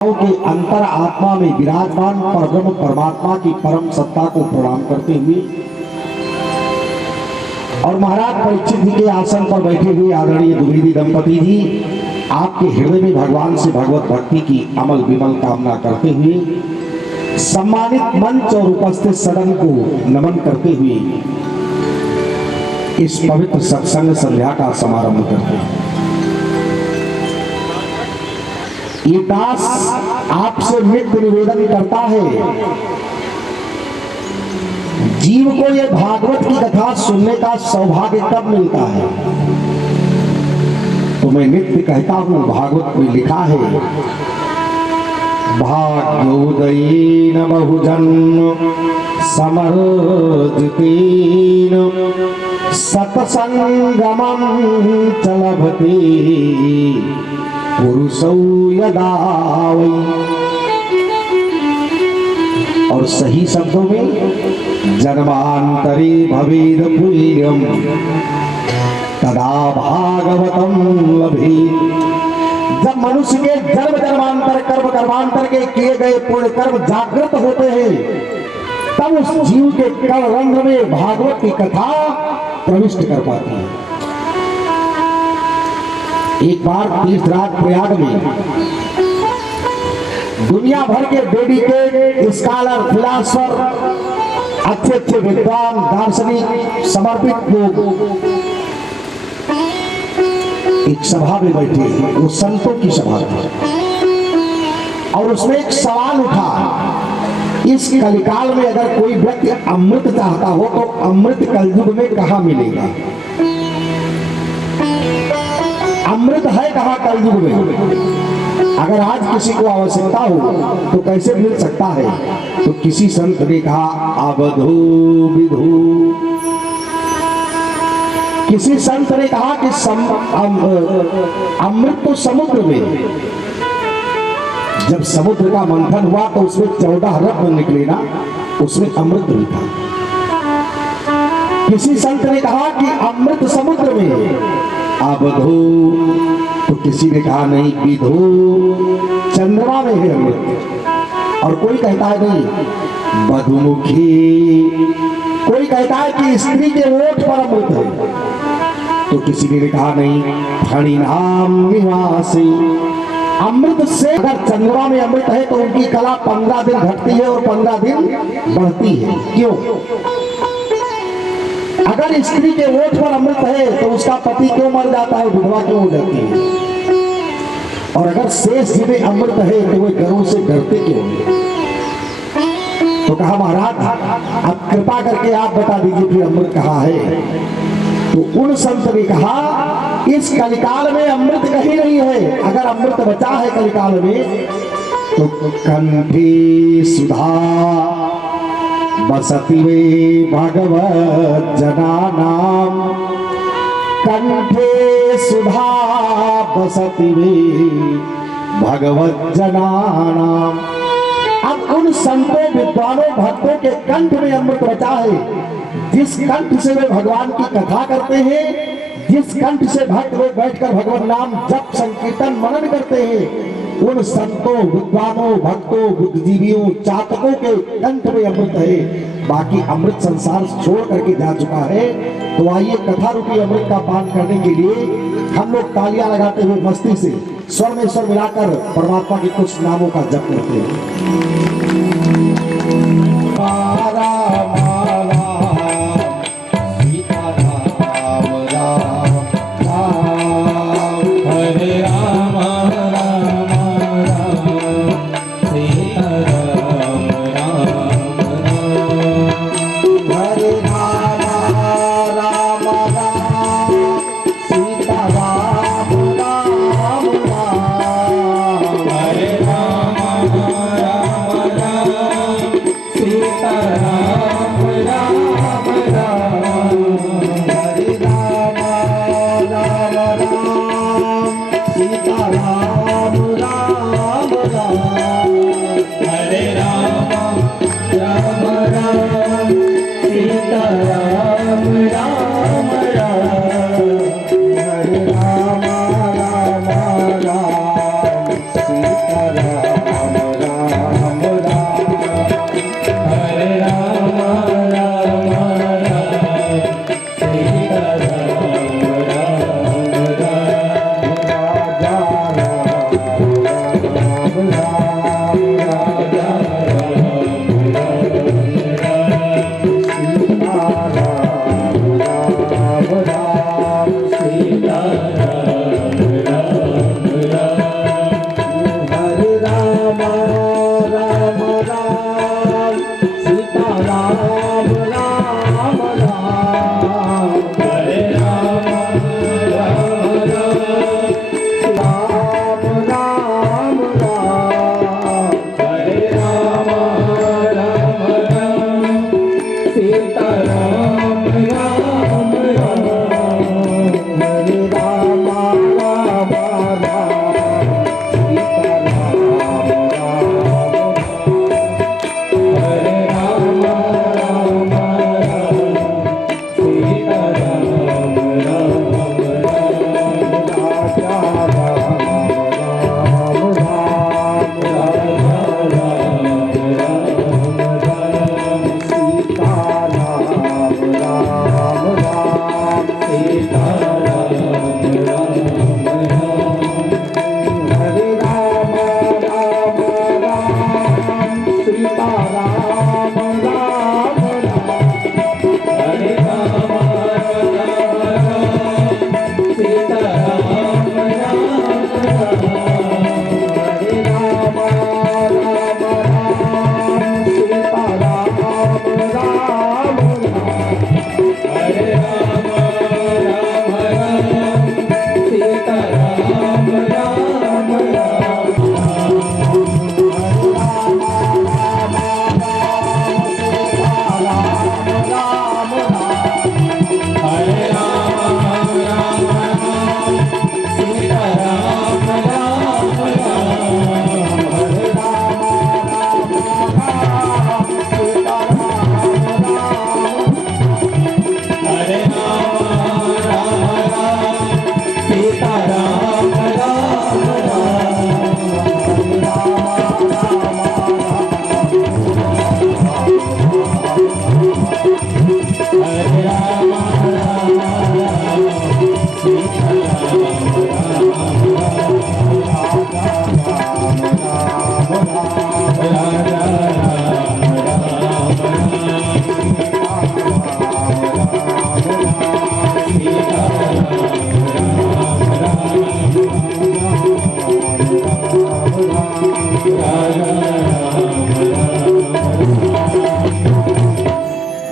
के अंतर आत्मा में विराजमान परब्रह्म परमात्मा की परम सत्ता को प्रणाम करते हुए और महाराज परीक्षित जी के आसन पर बैठे हुए आदरणीय द्विवेदी दंपति जी आपके हृदय में भगवान से भगवत भक्ति की अमल विमल कामना करते हुए सम्मानित मंच और उपस्थित सदन को नमन करते हुए इस पवित्र सत्संग संध्या का समारंभ करते हैं। ये दास आपसे नित्य निवेदन करता है, जीव को ये भागवत की कथा सुनने का सौभाग्य कब मिलता है? तो मैं नित्य कहता हूं, भागवत में लिखा है, भाग्योदयेन बहुजन्म समर्जितेन सत्संगमं च लभते पुरुषौ यदा वै। और सही शब्दों में, जन्मांतरे भवेद पुण्यम तदा भागवतम लभेत। जब मनुष्य के जन्म जन्मांतर कर्म कर्मांतर के किए गए पुण्य कर्म जागृत होते हैं, तब उस जीव के कर्मरंध्र में भागवत की कथा प्रविष्ट कर पाती है। एक बार तीर्थराज प्रयाग में दुनिया भर के डेडिकेट स्कॉलर, फिलासफर, अच्छे अच्छे विद्वान, दार्शनिक, समर्पित लोग एक सभा में बैठे हैं। वो संतों की सभा थी और उसमें एक सवाल उठा, इस कलिकाल में अगर कोई व्यक्ति अमृत चाहता हो तो अमृत कलयुग में कहां मिलेगा? अमृत है कहां कलयुग में? अगर आज किसी को आवश्यकता हो तो कैसे मिल सकता है? तो किसी संत ने कहा, अवधो विधो। किसी संत ने कहा कि अमृत तो समुद्र में। जब समुद्र का मंथन हुआ तो उसमें 14 रत्न निकले ना, उसमें अमृत भी था। किसी संत ने कहा कि अमृत समुद्र में। अवधो, तो किसी ने कहा नहीं, विधो, चंद्रमा में है अमृत। और कोई कहता है नहीं, मधुमुखी। कोई कहता है कि स्त्री के ओठ पर अमृत है। तो किसी ने कहा नहीं, फणिनाम निवासी। अमृत से, अगर चंद्रमा में अमृत है तो उनकी कला 15 दिन घटती है और 15 दिन बढ़ती है। क्यों? अगर स्त्री के ओठ पर अमृत है तो उसका पति क्यों मर जाता है, विधवा क्यों हो जाती है? और अगर शेष जी में अमृत है तो वे घरों से डरते क्यों? तो कहा, महाराज अब कृपा करके आप बता दीजिए फिर अमृत कहाँ है? तो उन संत ने कहा, इस कलिकाल में अमृत कहीं नहीं है। अगर अमृत बचा है कलिकाल में तो कंठे सुधा बसति वे भगवत जनानाम। कंठे सुधा बसति वे भगवत जनानाम। अब उन संतों, विद्वानों, भक्तों के कंठ में अमृत बचा है। जिस कंठ से वे भगवान की कथा करते हैं, जिस कंठ से भक्त लोग बैठकर भगवान नाम जप संकीर्तन मनन करते हैं, उन संतों, विद्वानों, भक्तों, बुद्धिजीवियों, चातकों के कंठ में अमृत है। बाकी अमृत संसार छोड़ करके जा चुका है। तो आइए कथा रूपी अमृत का पान करने के लिए हम लोग तालियां लगाते हुए मस्ती से स्वर में स्वर मिलाकर परमात्मा के कुछ नामों का जप करते हैं। सीताराम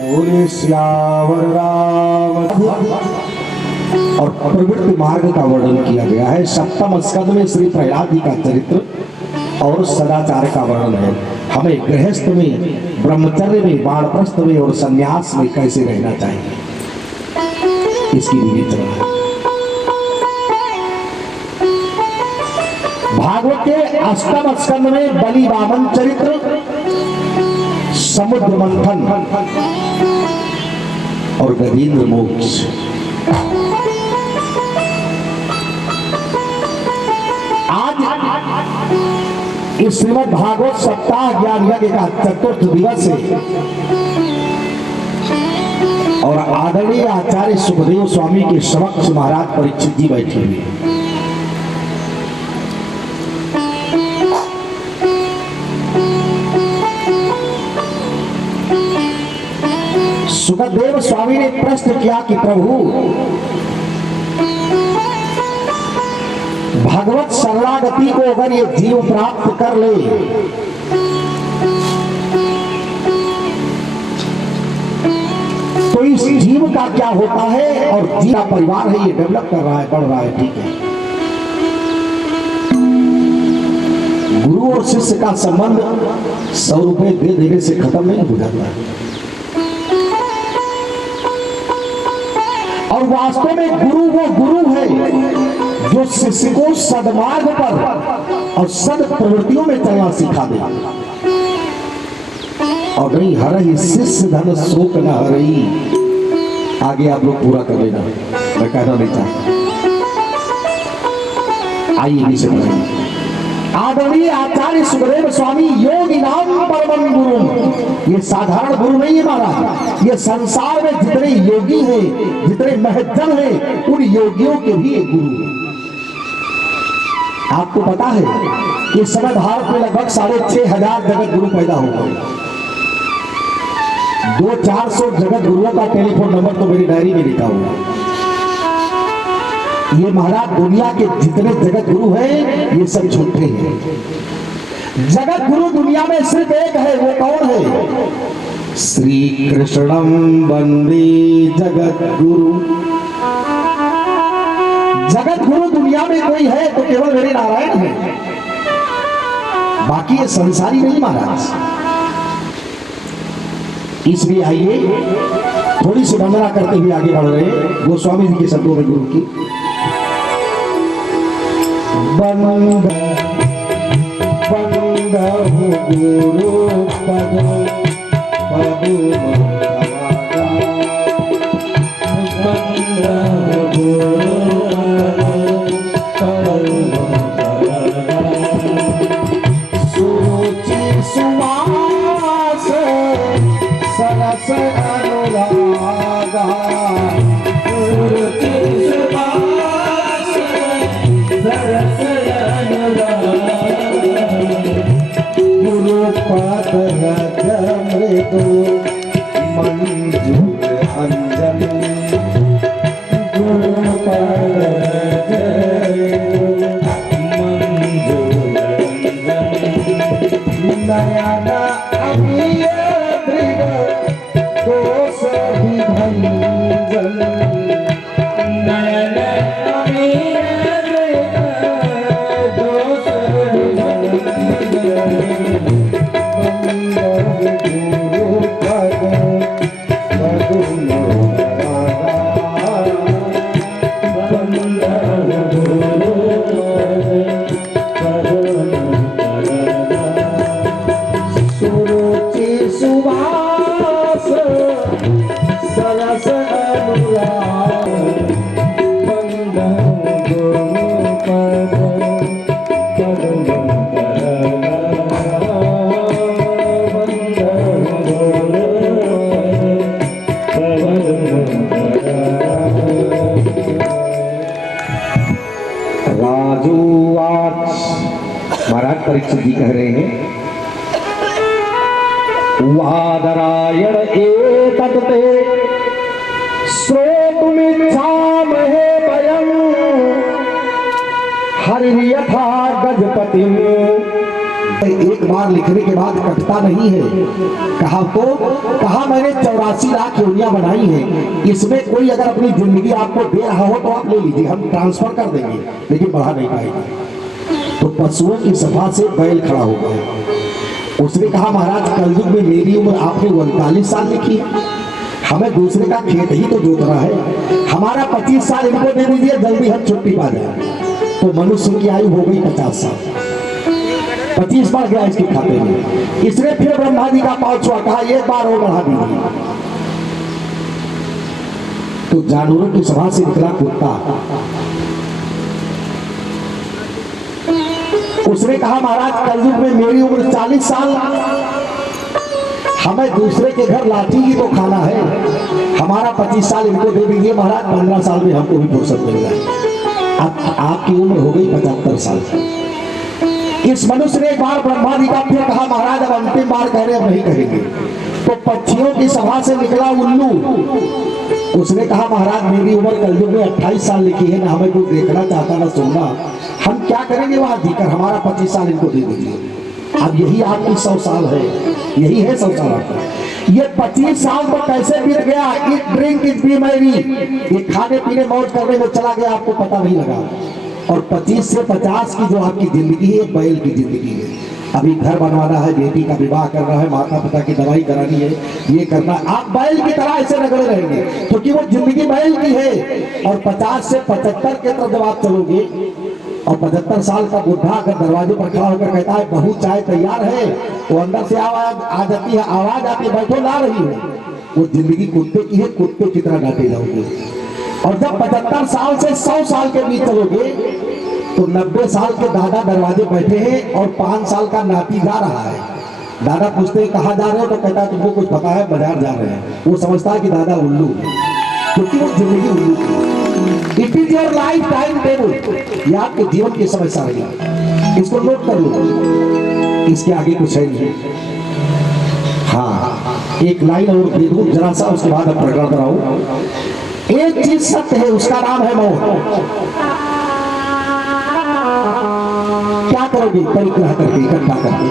बोले श्यावर राम। और प्रवृत्ति मार्ग का वर्णन किया गया है। सप्तम स्कंद में श्री प्रहलाद जी का चरित्र और सदाचार का वर्णन है। हमें गृहस्थ में, ब्रह्मचर्य में, वानप्रस्थ में और संन्यास में कैसे रहना चाहिए, इसकी विवेचना है। भागवत के अष्टम स्कंद में बलि वामन चरित्र, समुद्र मंथन और गजेंद्र मोक्ष। आज इस श्रीमद् भागवत सप्ताह ज्ञान यज्ञ का चतुर्थ दिवस है और आदरणीय आचार्य सुखदेव स्वामी के समक्ष महाराज परीक्षित जी बैठे हुए हैं। सुखदेव स्वामी ने प्रश्न किया कि प्रभु, भगवत शरणागति को अगर ये जीव प्राप्त कर ले तो इस जीव का क्या होता है, और जीव का परिवार है ये डेवलप कर रहा है, बढ़ रहा है, ठीक है। गुरु और शिष्य का संबंध 100 रुपए दे देने से खत्म नहीं हो जाता है। और वास्तव में गुरु वो गुरु है जो शिष्य को सद्मार्ग पर और सद प्रवृत्तियों में चलना सिखा दे। और नहीं हरहि शिष्य धन शोक न हरहि। आगे आप लोग पूरा कर लेना, मैं कहना नहीं चाहता। आइए नीचे बढ़ेंगे। आदरणीय आचार्य सुखदेव स्वामी योगी नाम परमं गुरु। ये साधारण गुरु नहीं है महाराज, ये संसार में जितने योगी हैं, जितने महज्जन हैं, उन योगियों के भी एक गुरु है। आपको पता है कि इस समय भारत में लगभग 6,500 जगत गुरु पैदा हो गए। 200-400 जगत गुरुओं का टेलीफोन नंबर तो मेरी डायरी में लिखा हुआ है। ये महाराज दुनिया के जितने जगत गुरु हैं ये सब झूठे हैं। जगत गुरु दुनिया में सिर्फ एक है, वो कौन है? श्री कृष्णम वंदे जगत गुरु। जगत गुरु दुनिया में कोई है तो केवल मेरे नारायण है, बाकी ये संसारी नहीं महाराज। इसलिए आइए थोड़ी सी वंदना करते हुए आगे बढ़ रहे हैं गोस्वामी जी के शब्दों में गुरु की। बंद गुरु पद पदु परीक्षित जी कह रहे हैं, वादरायण एतत्ते श्रोतुमिच्छामहे वयं हरिर्यथा गजपतिं एक बार लिखने के बाद कटता नहीं है। कहा मैंने 84 लाख योनियां बनाई हैं, इसमें कोई अगर अपनी जिंदगी आपको दे रहा हो तो आप ले लीजिए, हम ट्रांसफर कर देंगे, लेकिन बढ़ा नहीं पाएंगे। तो पशुओं की सभा से बैल खड़ा हो गया। उसने कहा महाराज कलयुग में मेरी उम्र आपने 39 साल लिखी है, हमें दूसरे का खेत ही तो जोतना है, हमारा 25 साल इनको दे दीजिए, जल्दी हम छुट्टी पा जाए। तो मनुष्य की आयु हो गई 50 साल, 25 बढ़ गया इसके खाते में। इसने फिर ब्रह्मा जी का पांव छुआ, कहा एक बार और बढ़ा दीजिए। तो जानवरों की सभा से निकला कुत्ता, उसने कहा महाराज कलयुग में मेरी उम्र 40 साल, हमें दूसरे के घर लाठी ही तो खाना है, हमारा 25 साल इनको दे दीजिए महाराज, 15 साल में हमको भी फुर्सत मिल जाए। अब आपकी उम्र हो गई 75 साल। इस मनुष्य ने एक बार ब्रह्मा जी का फिर कहा महाराज अब अंतिम बार कह रहे, अब नहीं कहेंगे। तो पक्षियों की सभा से निकला उल्लू, उसने कहा महाराज मेरी उम्र कलयुग में 28 साल लिखी है, ना हमें कोई देखना चाहता ना सुनना, हम क्या करेंगे वहां जीकर, हमारा 25 साल इनको दे दीजिए। अब यही आपकी 100 साल है, यही है 100 साल आपका। ये 25 साल तो कैसे बीत गया, it drink it be Mary, ये खाने पीने मौज करने में चला गया, आपको पता नहीं लगा। और 25 से 50 की जो आपकी जिंदगी है, बैल की जिंदगी है। अभी घर बनवाना है, बेटी का विवाह करना है, माता पिता की दवाई करानी है, ये करना, आप बैल की तरह ऐसे रगड़े रहेंगे, क्योंकि वो जिंदगी बैल की है। और 50 से 75 के तरफ जब आप चलोगे, और 75 साल का बुढ़ा अगर दरवाजे पर खड़ा होकर कहता है बहू चाय तैयार है, तो अंदर से आवाज आ जाती है, आवाज आती है बैठो ला रही है, वो जिंदगी कुत्ते की है, कुत्ते की तरह डांटे जाओगे। और जब 75 साल से 100 साल के बीच चलोगे, तो 90 साल के दादा दरवाजे बैठे हैं और 5 साल का नाती जा रहा है। दादा पूछते हैं कहाँ जा रहे हो, तो कहता है तुमको कुछ पता है, बाजार जा रहे हैं। वो समझता है कि दादा उल्लू है, क्योंकि वो जिंदगी उल्लू की। It is your life time table, ये आपके जीवन की समस्या रही, इसको नोट कर लो, इसके आगे कुछ है नहीं। हाँ, एक लाइन और दे दूं जरा सा, उसके बाद अब प्रकरण कराऊं। एक चीज सत्य है, उसका नाम है मौत। क्या करोगे परिग्रह करके, इकट्ठा करके।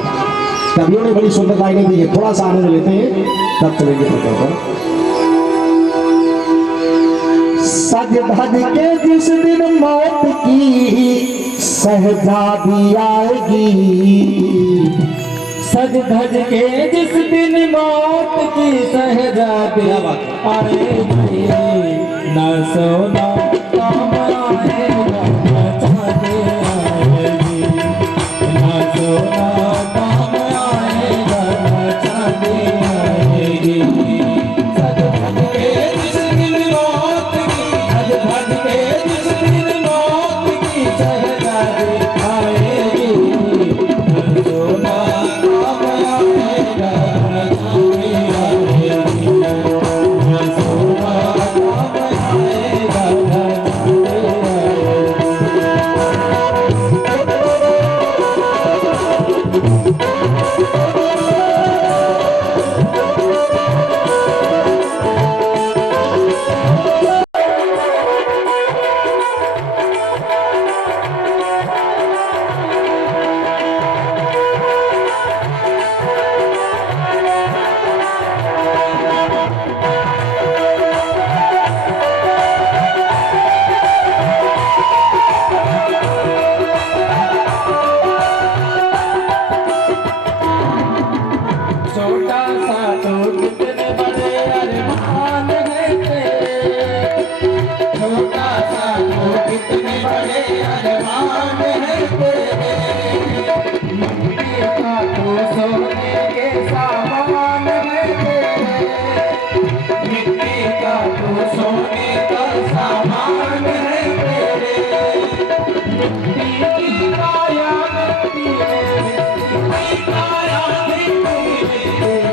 कवियों ने बड़ी सुंदर लाइनें दी है, थोड़ा सा आनंद लेते हैं तब चलेंगे प्रकरण पर। सज धज के जिस दिन मौत की सहजादी आएगी, सज धज के जिस दिन मौत की सहजादी आएगी, न सोना काम आएगा न चांदी आएगी, न सोना काम आएगा न चांदी आएगी। सज धज के जिस दिन मौत की, सज धज के जिस दिन मौत की सहजादी आएगी, न सोना काम आएगा न चांदी आएगी, न सोना काम आएगा न चांदी छोटा सा तो कितने बड़े अरमान है तेरे, छोटा सा तो कितने बड़े अरमान है तेरे, मिट्टी का तो सोने के सामान है तेरे, मिट्टी का तो सोने का सामान है तेरे, मिट्टी की काया मिट्टी में, मिट्टी की काया मिट्टी में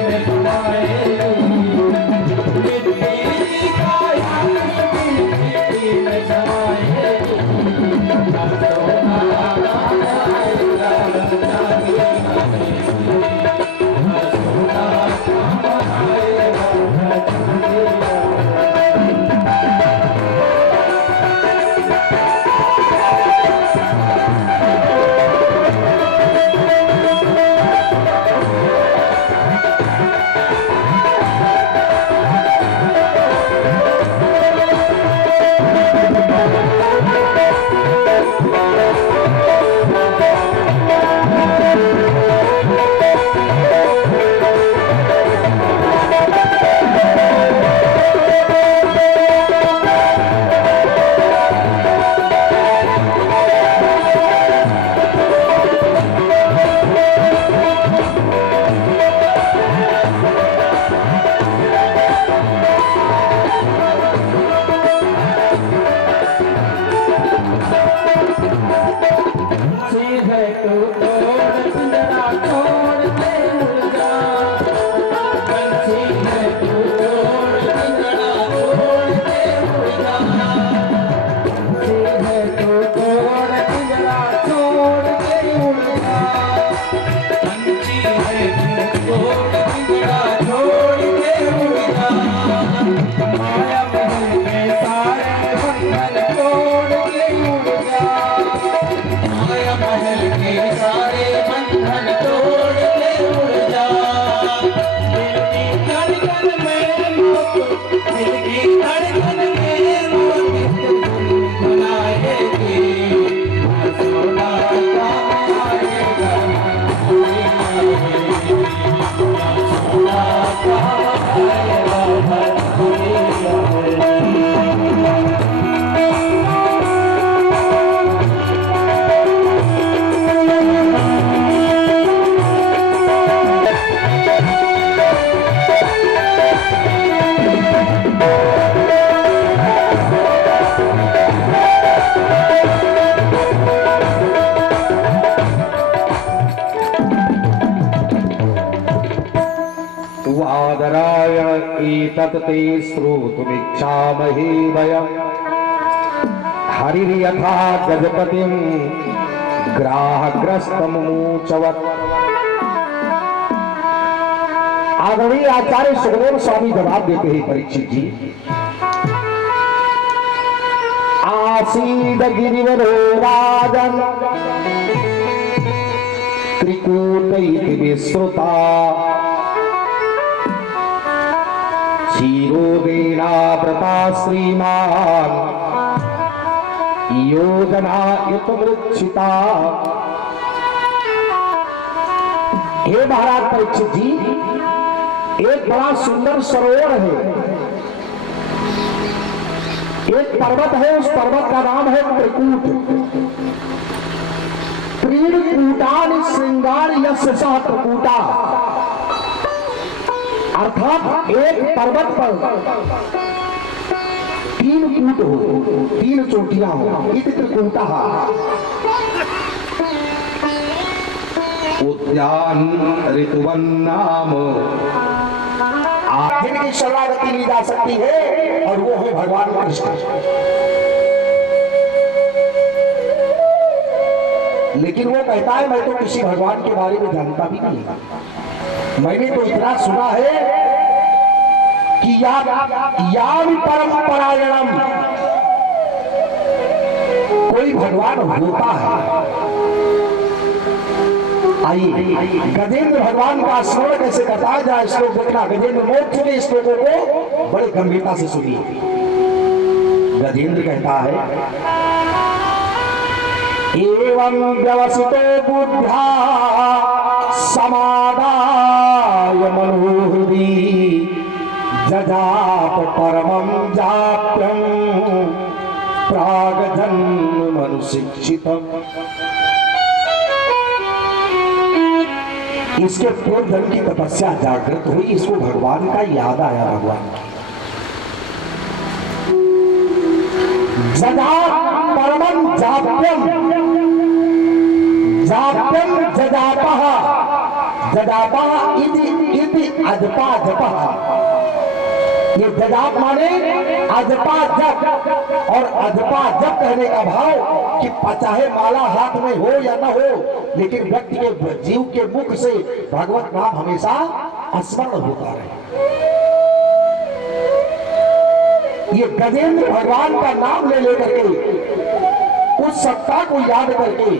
बादरायण एतत् ते श्रोतुमिच्छामहे वयम् हरिर्यथा गजपतिं ग्राहग्रस्तमुचवत्। आदरणीय आचार्य सुखदेव स्वामी जवाब देते हैं परीक्षित जी, आसीद गिरिवरो राजन त्रिकूट इति विश्रुता क्षीरोदेनावृता श्रीमान् योजना युतमृच्छिता। हे महाराज परीक्षित जी, एक बड़ा सुंदर सरोवर है, एक पर्वत है, उस पर्वत का नाम है त्रिकूट। त्रिकूटानि श्रृंगार यस्य सः त्रिकूटा, अर्थात एक पर्वत पर 3 कूट हो, 3 चोटियां हो, इति त्रिकूटा। उद्यान ऋतुवन्नाम, जिनकी शरणागति ली जा सकती है और वो है भगवान कृष्ण। लेकिन वो कहता है मैं तो किसी भगवान के बारे में जानता भी नहीं, मैंने तो इतना सुना है कि याम परंपरायणम, कोई भगवान होता है। आइए गजेंद्र भगवान का स्मरण कैसे करता जाए, श्लोक देखना। गजेंद्र मोक्ष के श्लोकों को बड़े गंभीरता से सुनिए। गजेंद्र कहता है, एवं व्यवसितो बुद्ध्या समादाय मनोहृदि जजाप परमं जाप्यं प्रागजन्म मनुशिक्षितम्। इसके पूर्व जन्म की तपस्या जागृत हुई, इसको भगवान का याद आया। भगवान जजाप परमं जाप्यम, जाप्यम जजापः, जजापः इति अजपा जपः। ये जजाप माने अजपा जप, और अजपा जप कहने का भाव कि चाहे माला हाथ में हो या न हो, लेकिन व्यक्ति के जीव के मुख से भगवत नाम हमेशा स्मरण होता रहे। ये गजेंद्र भगवान का नाम ले लेकर के, उस सत्ता को याद करके,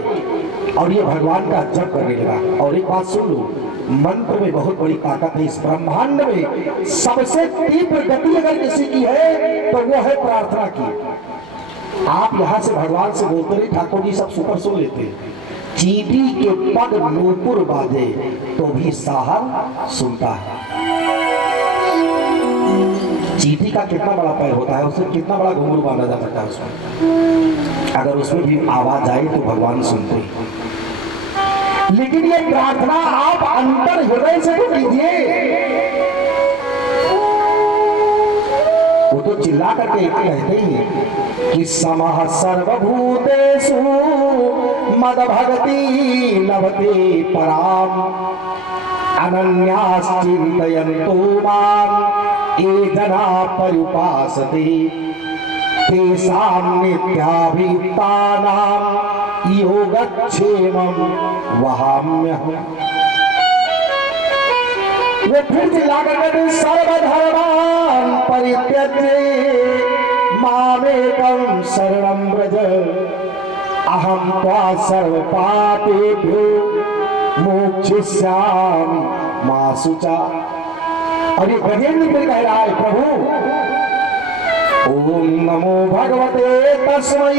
और ये भगवान का जप करने लगा। और एक बात सुन लो, मंत्र में बहुत बड़ी ताकत है। इस ब्रह्मांड में सबसे तीव्र गति अगर किसी की है तो वो है प्रार्थना की। आप यहां से भगवान से बोलते रहे, ठाकुर जी सब सुपर सुन लेते। चींटी के पग नूपुर बाजे तो भी साहब सुनता है। चींटी का कितना बड़ा पैर होता है, उससे कितना बड़ा घुंघरू बांधा जा सकता है उसमें, अगर उसमें भी आवाज आए तो भगवान सुनते हैं। लेकिन ये प्रार्थना आप अंतर हृदय से तो कीजिए। वो तो चिल्ला करके कहते हैं कि समः सर्वभूतेषु मद भक्ति लभते पराम अनन्याश्चिन्तयन्तो माम् ये जना पर्युपासते तेषां नित्याभियुक्तानां योगक्षेमं वहाम्यहम्। वो फिर चिल्लाकर कहते सर्वधर्मान् परित्यज्य मामेकं शरणं व्रज अहं त्वा सर्वपापेभ्यो मोक्षयिष्यामि मा शुचा। और ये गजेंद्र फिर कह रहा है, प्रभु ओम नमो भगवते तस्मै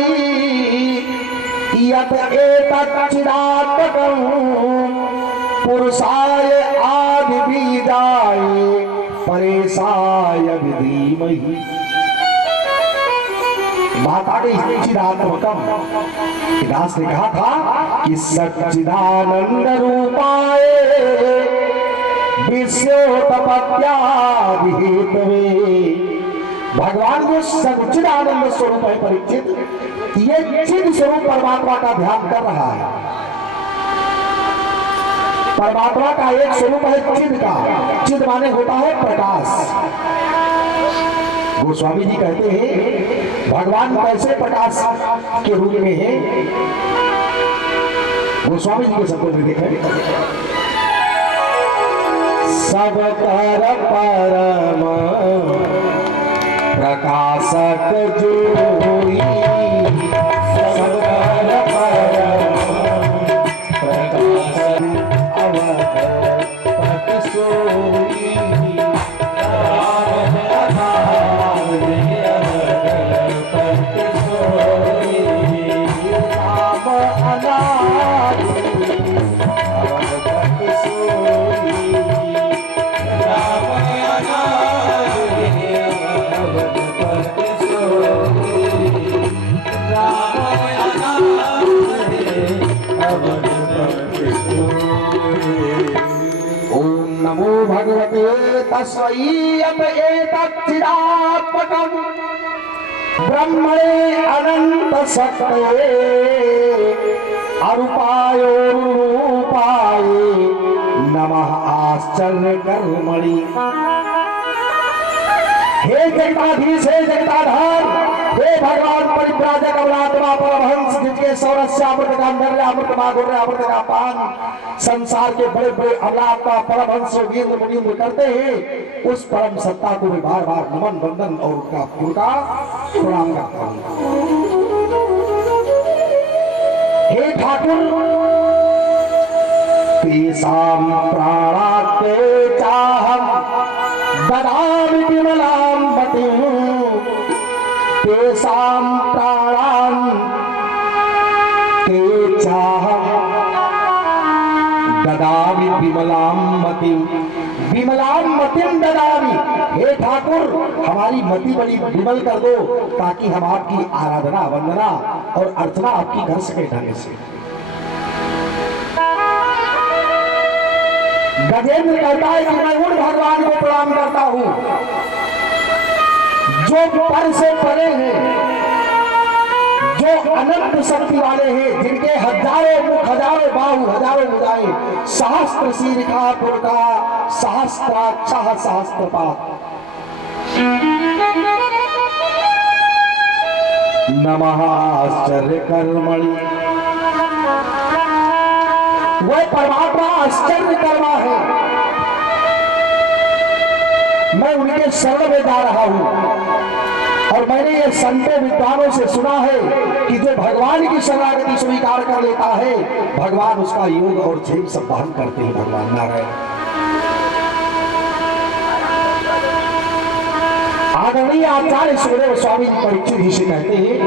यत् एतच्चिदात्मकं पुरुषाय आदिबीजाय परेशाय विधीमहि। माता के चिदात्मकम, दास ने कहा था कि सच्चिदानंद रूपाय विश्वोत्पत्त्यादिहेतवे। भगवान को सच्चिदानंद स्वरूप है परीक्षित, ये चिद स्वरूप परमात्मा का ध्यान कर रहा है। परमात्मा का एक स्वरूप है चिद का। चिद माने होता है प्रकाश। गोस्वामी जी कहते हैं भगवान कैसे प्रकाश के रूप में है। गोस्वामी जी के शब्दों में देखें, सब कर परम प्रकाशक जोई, सब कर परम प्रकाशक अवधपत सोई, तस्मै एतच्चिदात्मकं ब्रह्मणे अनंत शक्तये अरूपायोरूपाय नमः आश्चर्य कर्मणि। हे जगताधीश, हे जगताधार, हे भगवान परिव्राजक अमलात्मा परमहंस, जिसके सौरस्य अमृत का अंधर्य अमृत माधुर्य अमृत का पान संसार के बड़े बड़े अमलात्मा परमहंस योगींद्र मुनींद्र करते हैं, उस परम सत्ता को मैं बार बार नमन वंदन और उनका प्रणाम करता हूं। हे ठाकुर, तेषां प्राणाते चाहं ददामि विमलां मतिं, तेषां प्राणान् ते चाहं ददामि विमलां मतिं, विमलां मतिं ददामि। हे ठाकुर, हमारी मति बड़ी विमल कर दो, ताकि हम आपकी आराधना वंदना और अर्चना आपकी कर सके ढंग से। गजेंद्र कहता है कि मैं उन भगवान को प्रणाम करता हूं जो पर से परे हैं, जो अनंत शक्ति वाले हैं, जिनके हजारों मुख, हजारों बाहु, हजारों भुजाएं, सहस्त्र शीर्षा पुरका सहस्त्राक्ष सहस्त्रपाद। नमः आश्चर्य कर्मणि, वह परमात्मा आश्चर्य कर्मा है। मैं उनके शरण में जा रहा हूं और मैंने ये संतों विद्वानों से सुना है कि जो भगवान की शरणागति स्वीकार कर लेता है, भगवान उसका योग और क्षेम सब वहन करते हैं। भगवान नारायण। आदरणीय आचार्य सुखदेव स्वामी जी परीक्षित जी से कहते हैं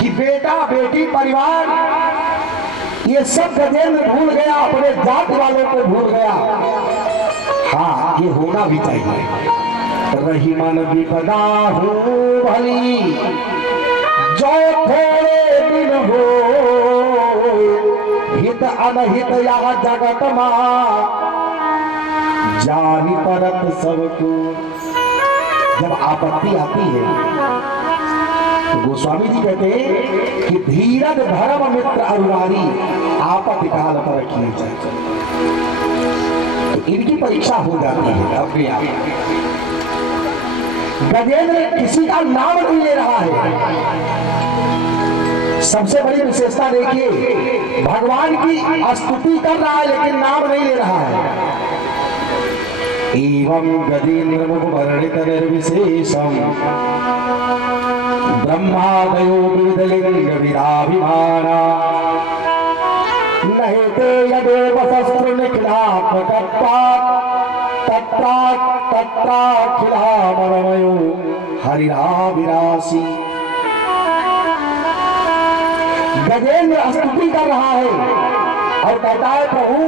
कि बेटा बेटी परिवार ये सब गजेंद्र भूल गया, अपने जात वालों को भूल गया। हाँ, ये होना भी चाहिए। रही मन विपदा हो भली, जो थोड़े दिन हो हित अनहित या जगत मां, जानी परत सबको। जब आपत्ति आती है तो गोस्वामी जी कहते हैं कि धीरज धर्म मित्र अनुरारी, आपत्ति काल पर रखी जाए। तो इनकी परीक्षा हो जाती है अपने आप। गजेंद्र किसी का नाम नहीं ले रहा है। सबसे बड़ी विशेषता देखिए, भगवान की स्तुति कर रहा है लेकिन नाम नहीं ले रहा है। एवं गजेंद्र मुख वर्णित निर्विशेषम ब्रह्मादयो विदलिंग विराभिमाना, नहीं ते यदेव शस्त्र निखिलात्मकत्वात् तत्रात् तत्राखिलामरमयो हरिराविरासी। गजेंद्र स्तुति कर रहा है और कहता है प्रभु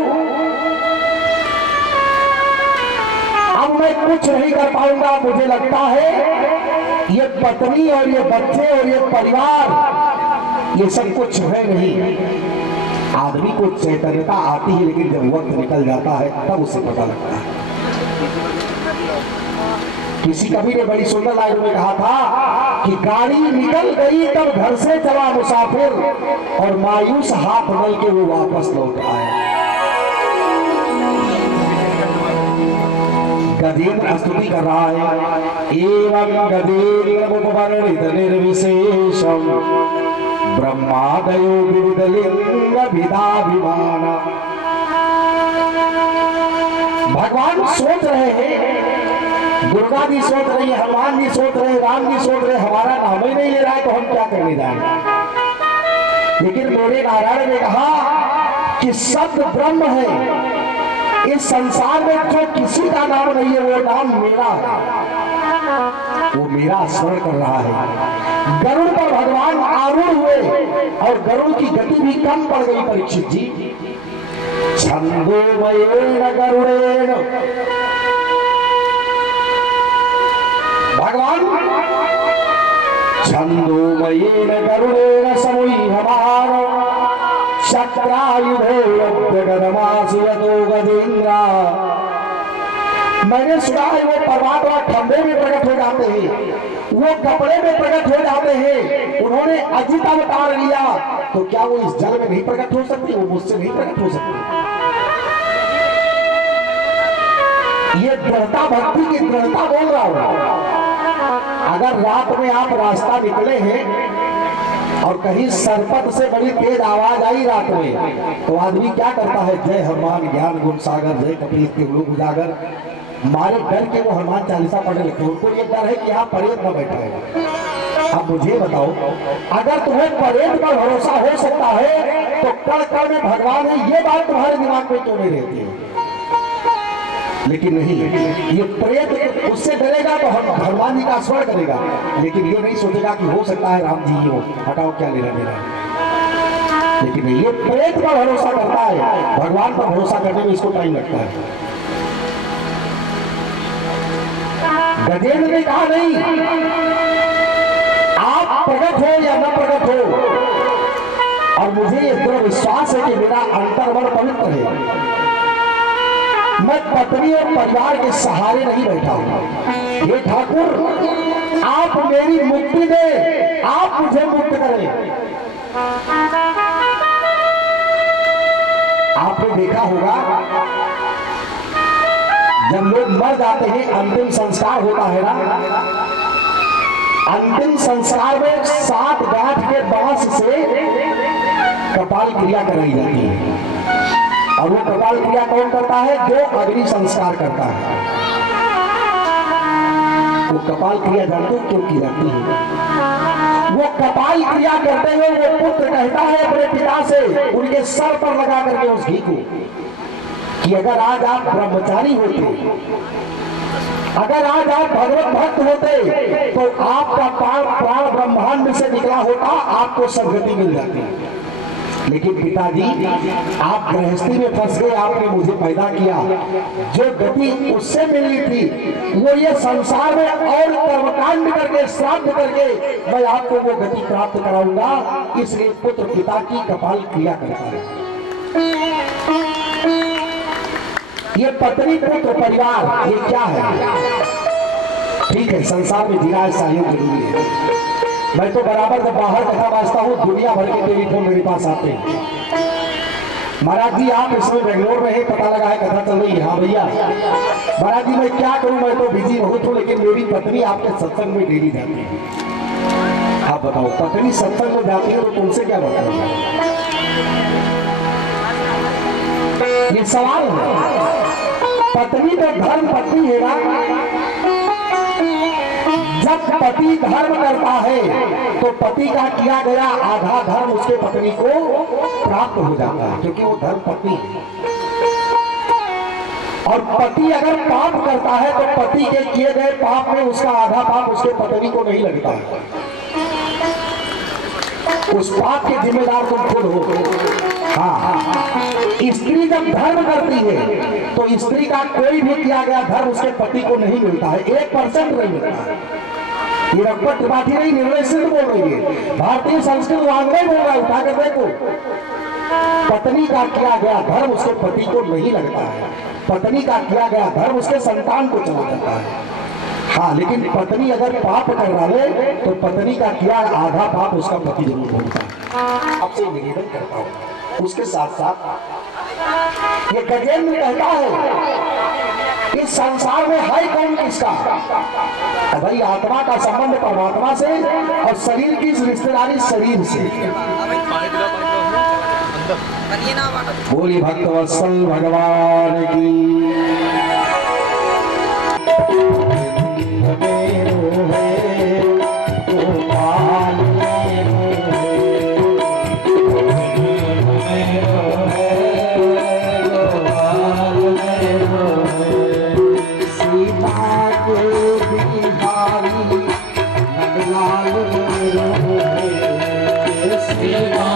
अब मैं कुछ नहीं कर पाऊंगा। मुझे लगता है ये पत्नी और ये बच्चे और ये परिवार ये सब कुछ है नहीं। आदमी को चैतन्यता आती है लेकिन जब वक्त निकल जाता है तब उसे पता लगता है। किसी कवि ने बड़ी सुंदर लाइन में कहा था कि गाड़ी निकल गई तब घर से चला मुसाफिर और मायूस हाथ मल के वो वापस लौट आया। गजेंद्र स्तुति कर रहा है, एवं गजेंद्र उपवर्णित निर्विशेषम ब्रह्मादयो विविधलिंग विदाभिमान। भगवान सोच रहे हैं, दुर्गा जी सोच रही है, हनुमान जी सोच रहे, राम जी सोच रहे, हमारा नाम ही नहीं ले रहा है तो हम क्या करने जाएंगे। लेकिन मेरे नारायण ने कहा कि शब्द ब्रह्म है, इस संसार में जो किसी का नाम नहीं है वो नाम मेरा है, वो मेरा स्मरण कर रहा है। गरुड़ पर भगवान आरूढ़ हुए और गरुड़ की गति भी कम पड़ गई परीक्षित जी। छंदोमयेन गरुड़ेन, भगवान छंदोमयेन गरुड़ेन समूहमानो शक्रायुधोऽप्यगतमासुयतो गजेन्द्रा। मैंने सुना है वो परमात्मा खंभे में प्रकट हो जाते हैं, वो कपड़े में प्रकट हो जाते हैं। उन्होंने अजित अवतार लिया तो क्या वो इस जल में नहीं प्रकट हो सकती, वो मुझसे नहीं प्रकट हो सकती। ये दृढ़ता भक्ति की दृढ़ता बोल रहा हूं। अगर रात में आप रास्ता निकले हैं और कहीं सरपट से बड़ी तेज आवाज आई रात में, तो आदमी क्या करता है, जय हनुमान ज्ञान गुण सागर जय कपीस तिहुलो उजागर, मारे डर के वो हनुमान चालीसा पढ़ने लगते। उनको ये डर है कि यहाँ परेड न बैठा है। अब मुझे बताओ, अगर तुम्हें परेड पर भरोसा हो सकता है तो कण कण में भगवान है, ये बात तुम्हारे दिमाग में क्यों नहीं रहती है? लेकिन नहीं, ये प्रेत उससे डरेगा तो हनुमान जी का स्मरण करेगा, लेकिन ये नहीं सोचेगा कि हो सकता है राम जी हो, हटाओ क्या लेना देना। लेकिन ये प्रेत पर भरोसा करता है, भगवान पर भरोसा करने में इसको टाइम लगता है। गजेंद्र ने कहा नहीं, आप प्रकट हो या न प्रकट हो, और मुझे ये दृढ़ विश्वास है कि मेरा अंतर्मन पवित्र है। मैं पत्नी और परिवार के सहारे नहीं बैठा हूं। हे ठाकुर, आप मेरी मुक्ति दे, आप मुझे मुक्त करें। आपने देखा होगा जब लोग मर जाते हैं, अंतिम संस्कार होता है ना, अंतिम संस्कार में 7 गांठ के बांस से कपाल क्रिया कराई जाती है। और वो कपाल क्रिया कौन करता है? जो अग्नि संस्कार करता है। वो कपाल क्रिया जानते हो क्यों की जाती है? वो कपाल क्रिया करते हुए वो पुत्र कहता है अपने पिता से, उनके सर पर लगा करके उस घी को, कि अगर आज आप ब्रह्मचारी होते, अगर आज आप भगवत भक्त होते, तो आपका प्राण ब्रह्मांड से निकला होता, आपको सदगति मिल जाती। लेकिन पिताजी, आप गृहस्थी में फंस गए, आपने मुझे पैदा किया, जो गति उससे मिलनी थी वो ये संसार में और कर्मकांड करके श्राद्ध करके मैं आपको वो गति प्राप्त कराऊंगा। इसलिए पुत्र पिता की कपाल क्रिया करता है। ये पत्नी पुत्र परिवार ये क्या है? ठीक है, संसार में जीना सहयोग जरूरी है। मैं तो बराबर जब बाहर कथा बाजता हूँ, दुनिया भर के टेलीफोन मेरे पास आते हैं, महाराज जी आप इसमें बेंगलोर में है, पता लगा है कथा चल रही है। हाँ भैया, महाराज जी मैं क्या करूं, मैं तो बिजी बहुत हूँ, लेकिन मेरी पत्नी आपके सत्संग में डेली जाती है। आप बताओ, पत्नी सत्संग में जाती है तो तुमसे क्या बताऊंगा? ये सवाल है। पत्नी तो धर्म पत्नी है ना। जब पति धर्म करता है तो पति का किया गया आधा धर्म उसके पत्नी को प्राप्त हो जाता है, क्योंकि वो धर्म पत्नी है। और पति अगर पाप करता है तो पति के किए गए पाप में उसका आधा पाप उसके पत्नी को नहीं लगता है। उस पाप के जिम्मेदार तुम खुद हो। हाँ, स्त्री जब धर्म करती है तो स्त्री का कोई भी किया गया धर्म उसके पति को नहीं मिलता है, 1% नहीं मिलता है। ये रघुपत त्रिपाठी नहीं, निर्णय सिद्ध बोल रही है, भारतीय संस्कृत वांग्मय बोल रहा है, उठा कर देखो। पत्नी का किया गया धर्म उसके पति को नहीं लगता है, पत्नी का किया गया धर्म उसके संतान को चला जाता है। हाँ, लेकिन पत्नी अगर पाप कर डाले तो पत्नी का किया आधा पाप उसका पति जरूर भोगता है। आपसे निवेदन करता हूँ। उसके साथ साथ ये गजेंद्र कहता है इस संसार में है कौन किसका? भाई आत्मा का संबंध परमात्मा से और शरीर की रिश्तेदारी शरीर से। बोली भक्तवत्सल भगवान की। श्रीमान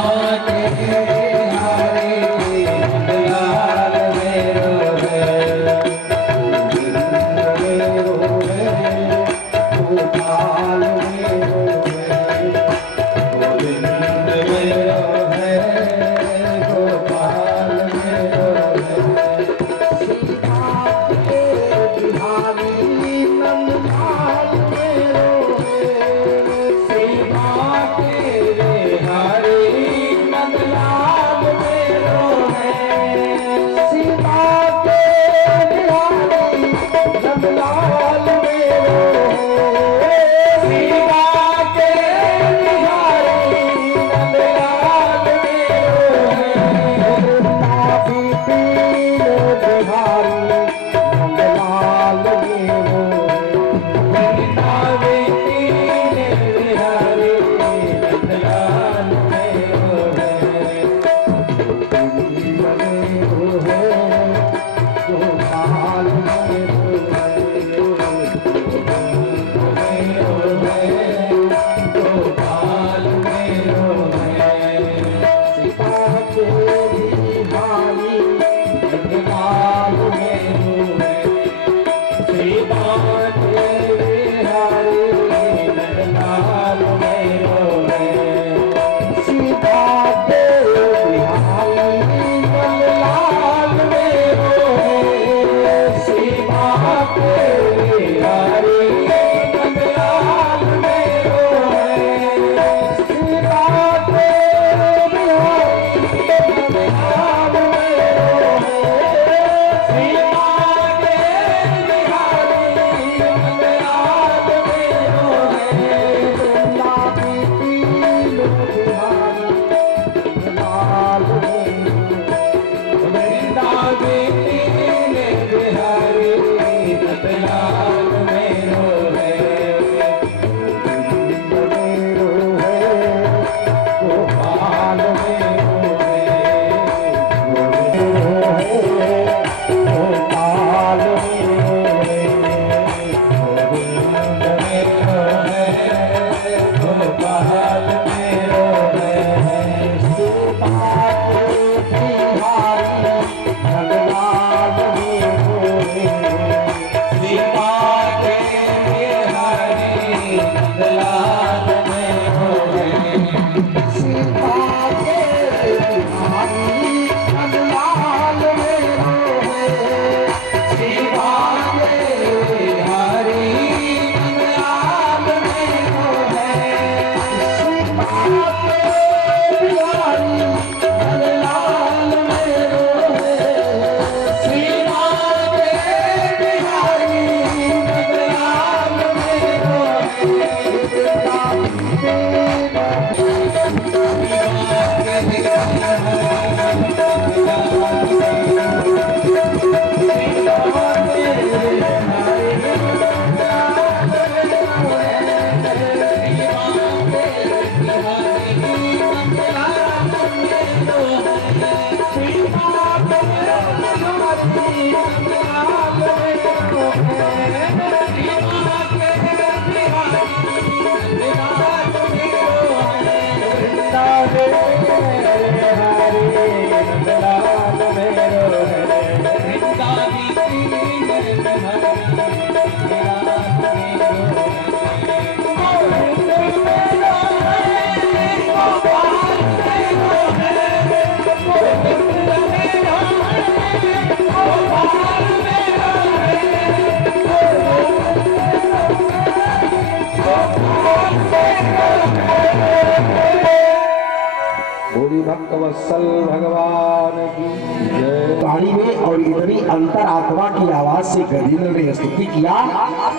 भक्तवत्सल भगवान की जय। कहानी में और इतनी अंतर आत्मा की आवाज से गजेंद्र ने स्तुति किया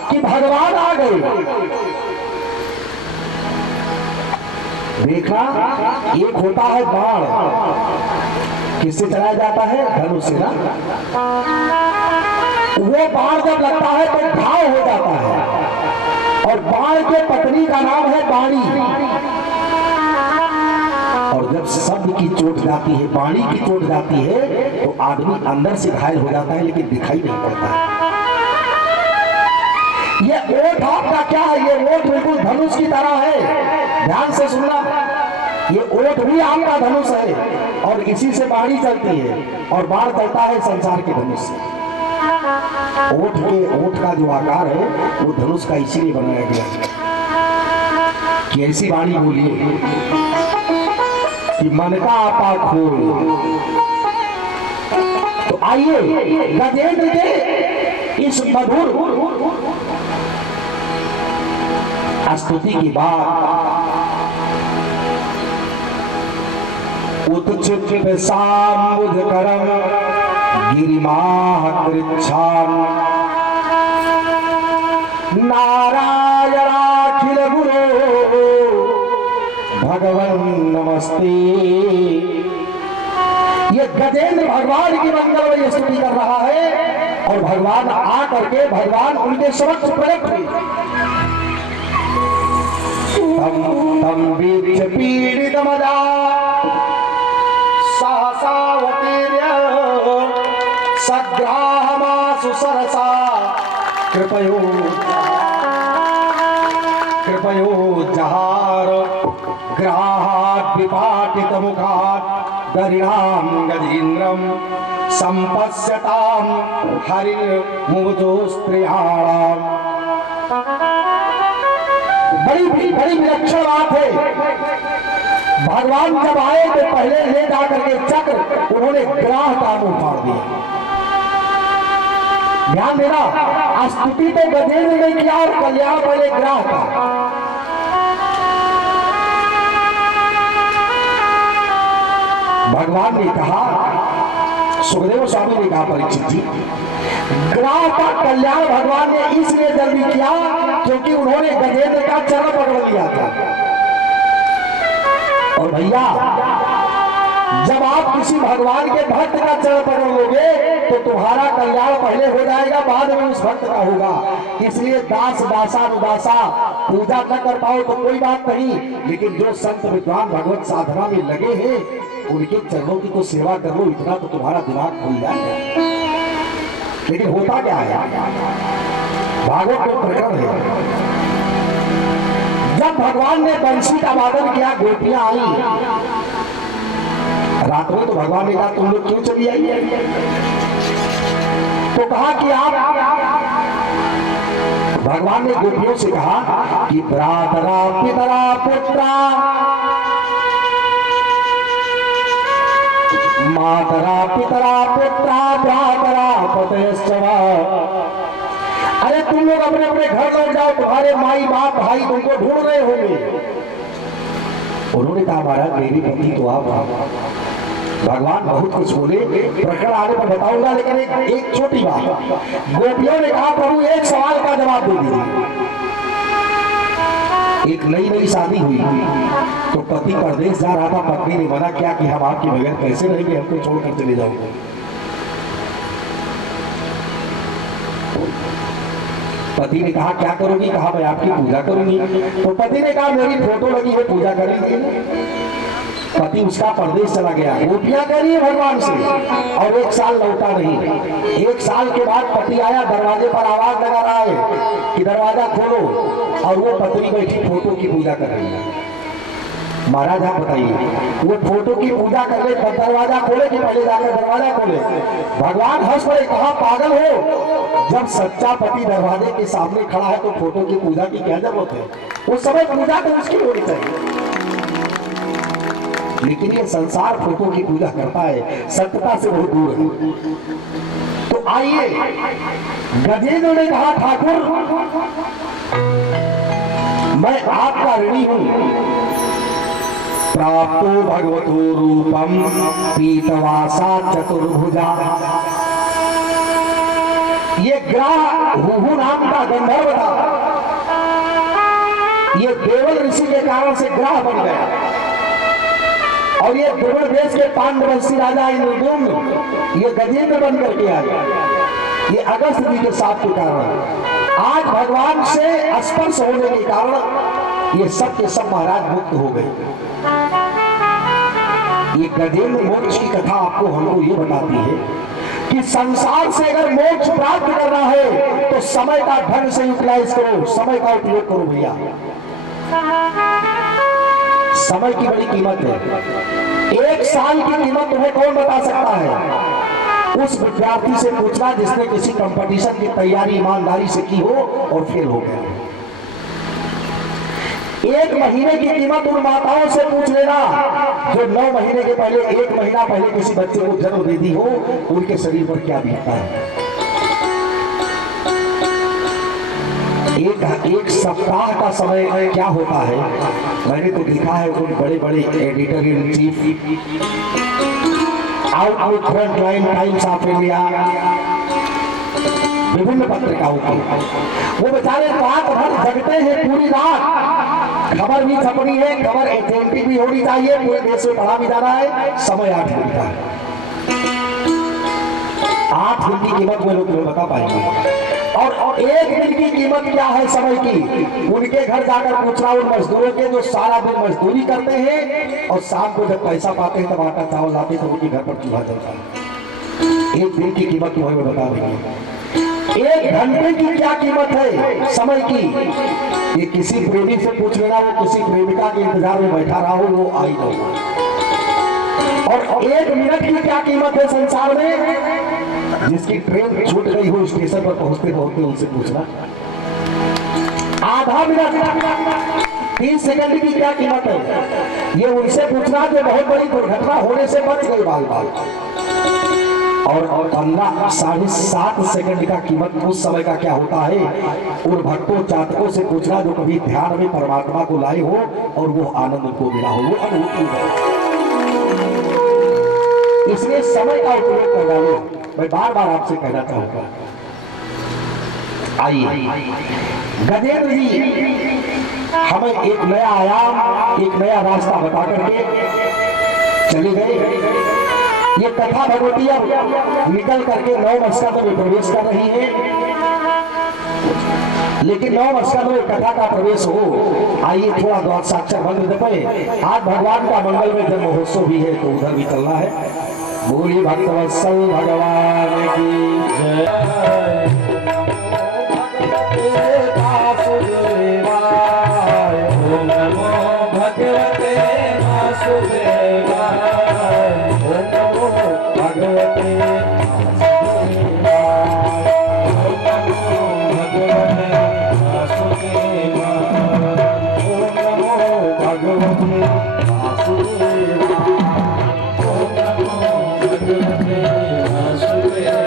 कि भगवान आ गए। देखा, एक होता है बाण, किससे चलाया जाता है? धनुष से ना। वो बाण जब लगता है तो घाव हो जाता है, और बाण के पत्नी का नाम है बाणी। और जब शब्द की चोट जाती है, बाणी की चोट जाती है, तो आदमी अंदर से घायल हो जाता है लेकिन दिखाई नहीं पड़ता। ये ओठ आपका क्या है? ये ओठ बिल्कुल धनुष की तरह है। ध्यान से सुनना, ये ओठ भी आपका धनुष है, और इसी से बाणी चलती है, और बाण चलता है संसार के धनुष से। ओठ का जो आकार है वो धनुष का इसीलिए बनाया गया है कि ऐसी बाणी बोलिए कि मन का आपा खोल। तो आइए गजेंद्र के इस मधुर स्तुति की बात उत्क्षिप्त साम्बुध करम गिरिमाह कृच्छान नारायणाखिल गुरो भगवन नमस्ते। ये गजेंद्र भगवान की मंगलमय स्तुति कर रहा है, और भगवान आ करके भगवान उनके समक्ष प्रकट हुए। तम बीच पीड़ित मदा सहसावतीर्य सग्राहमासु सरसा कृपयो जहार ग्राहात् विपाटित मुखात् गरिणां गजेन्द्रं संपश्यतां हरिर्मुवजो स्त्रियाणाम्। बड़ी विलक्षण बात है। भगवान जब आए तो पहले ले जाकर के चक्र उन्होंने ग्राह का मुंह फाड़ दिया। ध्यान देना, स्तुति तो गजेंद्र ने किया और कल्याण पहले ग्राह का। भगवान ने कहा, सुखदेव स्वामी ने कहा, परीक्षित जी, ग्राह का कल्याण भगवान ने इसलिए जल्दी किया क्योंकि उन्होंने गजेंद्र का चरण पकड़ लिया था। और भैया, जब आप किसी भगवान के भक्त का चरण पकड़ लोगे तो तुम्हारा कल्याण पहले हो जाएगा, बाद में उस भक्त का होगा। इसलिए दास दासा उदासा पूजा न कर पाओ तो कोई बात नहीं, लेकिन जो संत विद्वान भगवत साधना में लगे हैं उनके चरणों की तो सेवा कर लो, इतना तो तुम्हारा दिमाग खुल जाएगा। लेकिन होता क्या है, भागवत को प्रकरण है, जब भगवान ने बंसी का वादन किया, गोपियां आई रात में, तो भगवान ने कहा तुम लोग क्यों चली आई? तो कहा कि आप, भगवान ने गोपियों से कहा कि भ्रातरा पितरा पुत्रा मातरा पितरा पुत्रा भ्रातरा पतयश्च वा। अरे तुम लोग अपने अपने घर लौट जाओ, तुम्हारे माई बाप भाई तुमको ढूंढ रहे होंगे। उन्होंने कहा महाराज मेरी पत्नी तो आप। भगवान बहुत कुछ बोले, प्रकरण आने पर बताऊंगा, लेकिन एक छोटी बात। गोपियों ने कहा प्रभु एक सवाल का जवाब दे दीजिए। एक नई शादी हुई तो पति परदेश जा रहा था, पत्नी ने मना किया कि हम आपके बगैर कैसे रहेंगे, हमको छोड़कर चले जाओगे। पति ने कहा क्या करोगी? कहा मैं आपकी पूजा करूंगी। तो पति ने कहा मेरी फोटो लगी है, पूजा करेंगे। पति उसका परदेश चला गया, गोपियां करी है भगवान से, और 1 साल लौटा नहीं। 1 साल के बाद पति आया, दरवाजे पर आवाज लगा रहा है कि दरवाजा खोलो, और वो पत्नी बैठी फोटो की पूजा कर रही है। महाराज आप बताइए, वो फोटो की पूजा कर ले तब दरवाजा खोले कि पहले जाकर दरवाजा खोले? भगवान हंस पड़े, कहा पागल हो, जब सच्चा पति दरवाजे के सामने खड़ा है तो फोटो की पूजा की क्या जरूरत है? उस समय पूजा तो उसकी होनी चाहिए। लेकिन ये संसार फोटो की पूजा करता है, सत्यता से बहुत दूर है। तो आइए, गजेंद्र ने कहा ठाकुर मैं आपका ऋणी हूं, प्राप्तो भगवतो रूपम पीतवासा चतुर्भुजा। ये ग्रह हुहु नाम का गंधर्व था, ये देवल ऋषि के कारण से ग्रह बन गया और ये द्रविड़ देश के पांडवंशी राजा इंद्रद्युम्न ये गजेंद्र बन करके आ गया। ये अगस्त जी के साथ के कारण आज भगवान से स्पर्श होने के कारण ये सब के सब महाराज मुक्त हो गए। ये गजेंद्र मोक्ष की कथा आपको हमको ये बताती है कि संसार से अगर मोक्ष प्राप्त करना है तो समय का ढंग से यूटिलाइज करो, समय का उपयोग करो भैया। समय की बड़ी कीमत है। एक साल की कीमत तुम्हें कौन बता सकता है? उस विद्यार्थी से पूछना जिसने किसी कंपटीशन की तैयारी ईमानदारी से की हो और फेल हो गया। एक महीने की कीमत उन माताओं से पूछ लेना जो 9 महीने के पहले 1 महीना पहले किसी बच्चे को जन्म दे दी हो, उनके शरीर पर क्या बीतता है। एक सप्ताह का समय क्या होता है, मैंने तो लिखा है उन बड़े बड़े editor in chief outlook, frontline, times of India, विभिन्न पत्रिकाओं की, वो बेचारे रात भर जगते हैं, पूरी रात खबर भी छपनी है, खबर एथेंटिक भी होनी चाहिए, पूरे देश में पढ़ा भी जा रहा है। समय 8 दिन का है। 8 दिन की कीमत वो लोग तुम्हें बता पाएंगे। और 1 दिन की कीमत क्या है समय की, उनके घर जाकर पूछना उन मजदूरों के जो सारा दिन मजदूरी करते हैं और शाम को जब पैसा पाते हैं तब आटा चावल लाते हैं तो उनके घर पर चूल्हा जलता है। 1 दिन की कीमत तुम्हें बता देंगे। 1 घंटे की क्या कीमत है समय की, ये किसी प्रेमी से पूछ लेना, वो किसी प्रेमिका के इंतजार में बैठा रहा हो, वो आई ना हो। और 1 मिनट की क्या कीमत है संसार में, जिसकी ट्रेन छूट गई हो स्टेशन पर पहुंचते पहुंचते उनसे पूछना। आधा मिनट 30 सेकंड की क्या कीमत है, ये उनसे पूछना जो बहुत बड़ी दुर्घटना होने से बच गई बाल बाल। और 15 साढ़े 7 सेकंड का कीमत उस समय का क्या होता है, उन भक्तों चातकों से पूछना जो कभी ध्यान में परमात्मा को लाए हो और वो आनंद उनको मिला हो, वो अनुभूति हो। इसलिए समय का उपयोग करना मैं बार बार आपसे कहना चाहूंगा। आइए गजेंद्र जी हमें एक नया आयाम, एक नया रास्ता बता करके चले गए। ये कथा भगवती अब निकल करके 9 मस्कत में प्रवेश कर रही है, लेकिन 9 मस्कत में कथा का प्रवेश हो। आइए थोड़ा द्वार साक्षर मंत्र जपे। आज भगवान का मंगल में जन्म महोत्सव भी है तो उधर भी चलना है। बोली भक्तवत्सल भगवान की जय। ओम नमो भगवते वासुदेवाय, ओम नमो भगवते वासुदेवाय।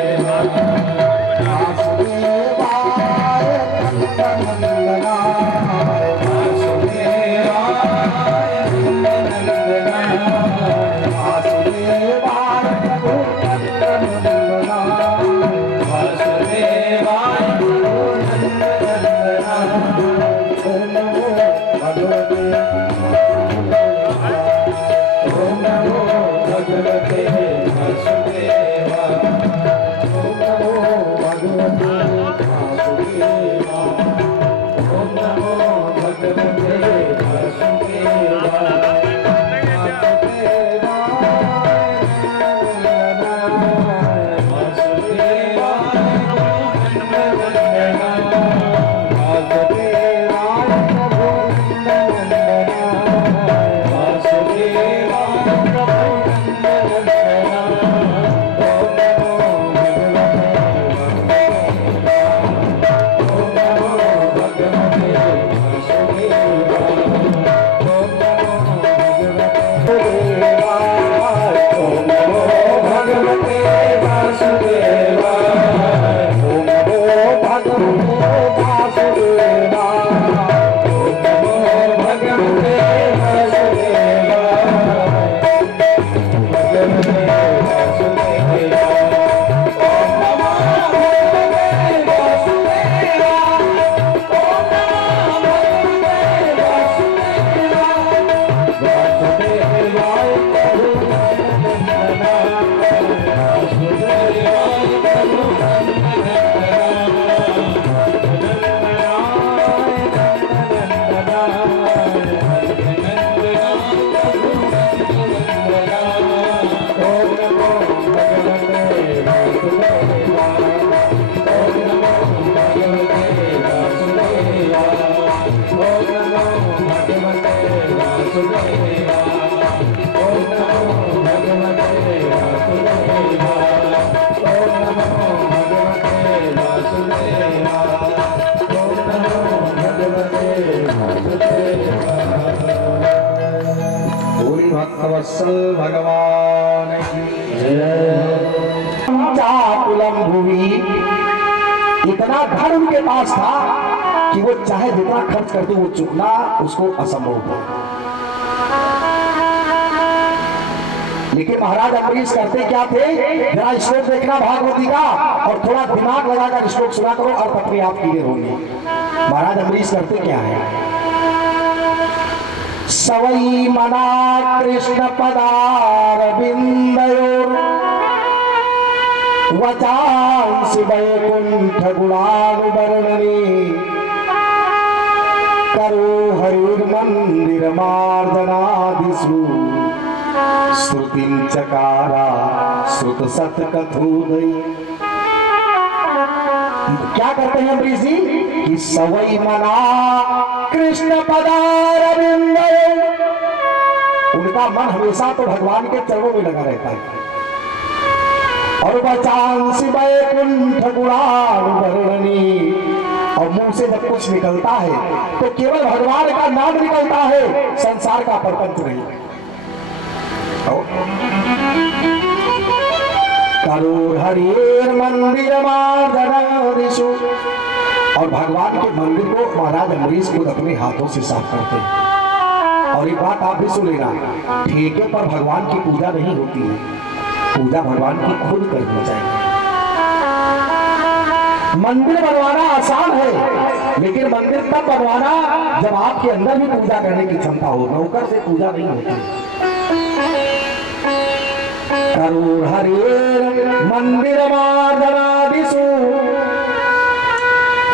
वत्सल भगवान की जय। चाकुलम भुवि, इतना धन उनके पास था कि वो चाहे जितना खर्च करते वो चुकना उसको असंभव था। लेकिन महाराज अम्बरीश करते क्या थे, जरा श्लोक देखना भागवती का और थोड़ा दिमाग लगाकर श्लोक सुना करो और अपने आप क्लियर होंगे। महाराज अम्बरीश करते क्या है, सवई मना कृष्ण पदार बिंदयोर वचांसि वैकुंठ गुणानुवर्णने करो हरिर्मंदिर मार्दनादिषु श्रुतिं चकारा श्रुत सत कथोदय। क्या करते हैं अम्बरीश जी कि सवई मना कृष्ण पदारविंद, उनका मन हमेशा तो भगवान के चरणों में लगा रहता है। और वचांसि वैकुंठ गुणानुवर्णने, और मुंह से जब कुछ निकलता है तो केवल भगवान का नाम निकलता है, संसार का प्रपंच नहीं। करोड़ हरिर मंदिर मार्दनादिषु, और भगवान के मंदिर को महाराज अम्बरीश खुद अपने हाथों से साफ करते हैं। और एक बात आप भी सुन लेना, ठेके पर भगवान की पूजा नहीं होती है, पूजा भगवान की खुद करनी चाहिए। मंदिर बनवाना आसान है, लेकिन मंदिर तब बनवाना जब आपके अंदर भी पूजा करने की क्षमता हो, नौकर से पूजा नहीं होती। करोड़ हरिर मंदिर मार्दनादिषु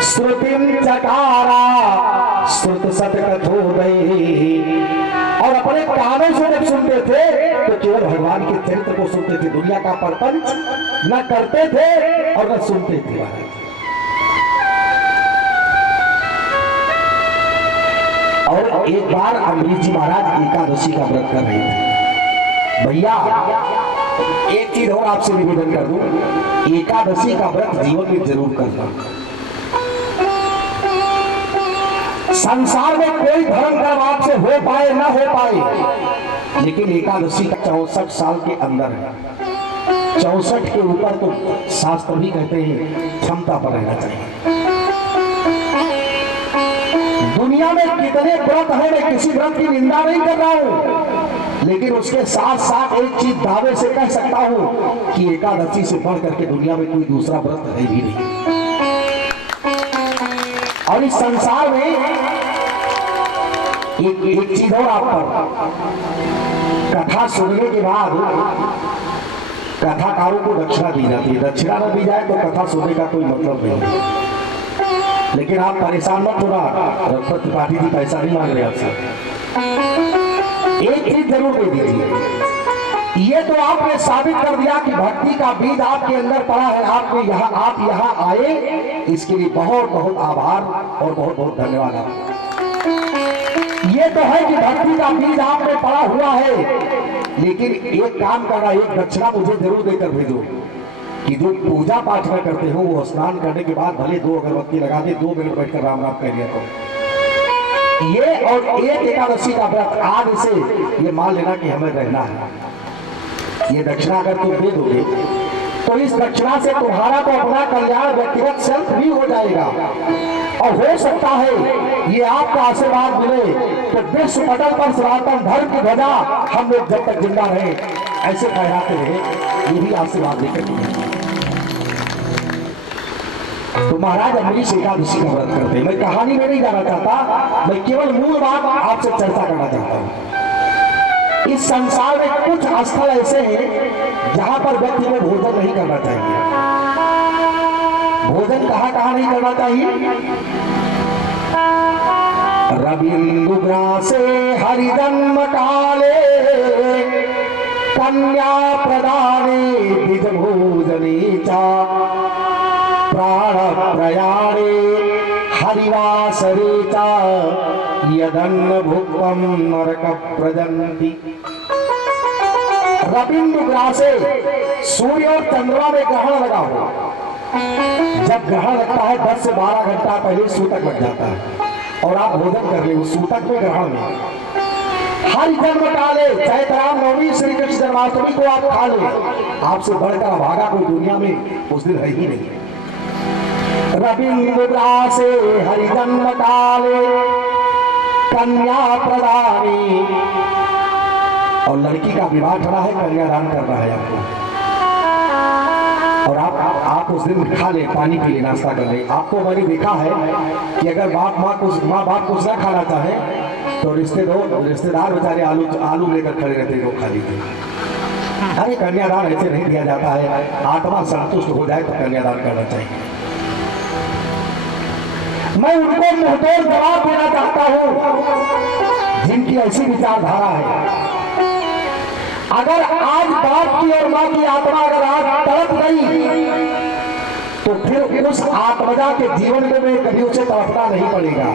श्रुतिं चकारा श्रुत सत कथोदय, और अपने कानों से जब सुनते थे तो केवल भगवान के चरित्र को सुनते थे, दुनिया का प्रपंच न करते थे और न सुनते थे। और एक बार अम्बरीश जी महाराज एकादशी का व्रत कर रहे थे। भैया एक चीज और आपसे निवेदन कर दूं, एकादशी का व्रत जीवन में जरूर करना। संसार में कोई धर्म कर्म आपसे हो पाए ना हो पाए, लेकिन एकादशी का 64 साल के अंदर है। 64 के ऊपर तो शास्त्र भी कहते हैं क्षमता पर रहना चाहिए। दुनिया में कितने व्रत हैं, मैं किसी व्रत की निंदा नहीं कर रहा हूं, लेकिन उसके साथ साथ एक चीज दावे से कह सकता हूं कि एकादशी से बढ़ करके दुनिया में कोई दूसरा व्रत है भी नहीं। और इस संसार में एक चीज और आप पर, कथा सुनने के बाद कथाकारों को दक्षिणा दी जाती है। दक्षिणा न दी जाए तो कथा सुनने का कोई मतलब नहीं। लेकिन आप परेशान मत होना, रघुपत त्रिपाठी जी पैसा नहीं मांग रहे आपसे। एक चीज जरूर दे दीजिए, ये तो आपने साबित कर दिया कि भक्ति का बीज आपके अंदर पड़ा है, आप यहाँ आए, इसके लिए बहुत बहुत आभार और बहुत बहुत धन्यवाद आपका। ये तो है कि भक्ति का बीज आप में पड़ा हुआ है, लेकिन एक काम करना, एक दक्षिणा मुझे जरूर देकर भेजो कि जो पूजा पाठ में करते हो वो स्नान करने के बाद भले 2 अगरबत्ती लगा दे, 2 मिनट बैठकर राम राम कह लिया करो। ये और एक एकादशी का व्रत आज से ये मान लेना कि हमें रहना है। ये दक्षिणा अगर तुम दे दोगे तो इस दक्षिणा से तुम्हारा तो अपना कल्याण व्यक्तिगत सेल्फ भी हो जाएगा, और हो सकता है ये आपका आशीर्वाद मिले तो विश्व पटल पर सनातन धर्म की ध्वजा हम लोग जब तक जिंदा रहे ऐसे फहराते रहे, ये भी आशीर्वाद लेकर। तो महाराज अम्बरीश एकादशी का व्रत करते हैं। मैं कहानी में नहीं जाना चाहता, मैं केवल मूल बात आपसे चर्चा करना चाहता हूँ। इस संसार में कुछ स्थल ऐसे हैं जहां पर व्यक्ति को भोजन नहीं करना चाहिए। भोजन कहां नहीं करना चाहिए? रविन्द्रग्रासे हरिजन्म काले कन्या प्रदाने द्विज भोजने च प्राण प्रयाणे हरिवासरे च यदन्न भुक्तम नरक प्रजन्ति। रविन्द्रग्रासे, सूर्य और चंद्रमा में ग्रहण लगा हो, जब ग्रहण लगता है 10 से 12 घंटा पहले सूतक लग जाता है और आप भोजन कर ले उस सूतक में ग्रहण में, हर जन्म काले चैतराम नवमी श्री कृष्ण जन्माष्टमी को आप खा ले, आपसे बढ़कर भागा कोई दुनिया में उस दिन है ही नहीं। रविंद्रा से हरि जन्म काले कन्या प्रदानी, और लड़की का विवाह खड़ा है, कन्यादान करना है आपको, और आप उस दिन खा ले, पानी पी ले, नाश्ता कर ले। आपको मैंने देखा है कि अगर माँ बाप कुछ ना खाना चाहे तो रिश्तेदार बेचारे आलू लेकर खड़े रहते हैं, वो खा लीजिए। अरे कन्यादान ऐसे नहीं दिया जाता है, आत्मा संतुष्ट हो जाए तो कन्यादान करना चाहिए। मैं उनको मुंहतोड़ जवाब देना चाहता हूं जिनकी ऐसी विचारधारा है। अगर आज बाप की और माँ की आत्मा अगर आज तड़प गई तो फिर उस आत्मजा के जीवन में कभी उसे तड़पना नहीं पड़ेगा।